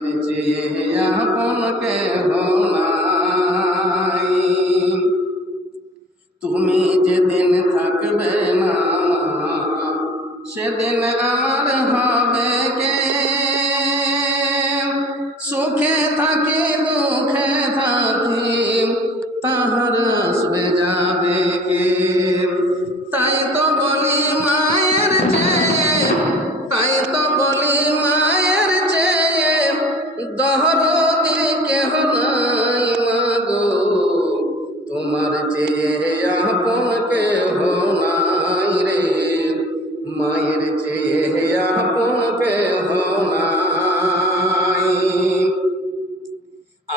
চেয়ে আপন কেহ নাই। তুমি যেদিন থাকবে না সেদিন আমার হবে কে, সুখে থাকি দুঃখে থাকি তাহার আসবে যাবে কে। তাই তো বলি মায়ের চেয়ে, তাই তো বলি মায়ের চেয়ে দরদি কেহ নাই মাগো, তোমার চেয়ে আপন কেহ নাই রে, মায়ের চেয়ে আপন কেহ নাই।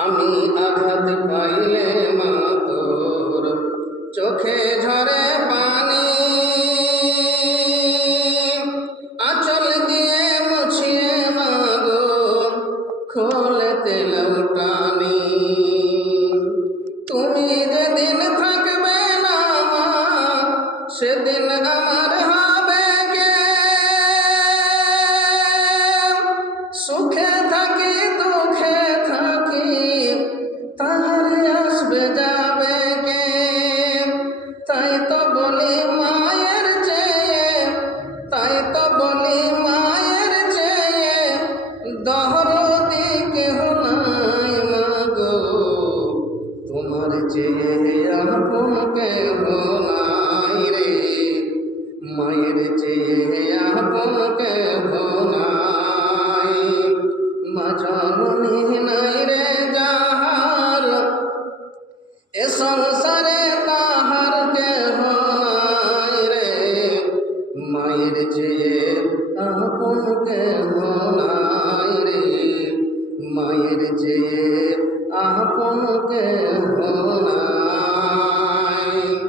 আমি আঘাত পাইলে মা তোর চোখে ঝরে পানি, আঁচল দিয়ে মুছিয়ে মাগো খোলেতে লৌটানি। তুমি যেদিন থাকবে না মা সেদিন আমার হবে কে, সুখে থাকি দুঃখে থাকি তার আসবে যাবে কে। তাই তো বলি মায়ের চেয়ে, তাই তো বলি মায়ের চেয়ে দরদি কেহ নাই মাগো, তোমার চেয়ে আপন কেহ নাই রে, মায়ের চেয়ে আপন কেহ নাই। মা জননী নাই রে যাহার, এ সংসারে তাহার কেহ নাই রে, মায়ের চেয়ে আপন কেহ নাই রে, মায়ের চেয়ে আপন কেহ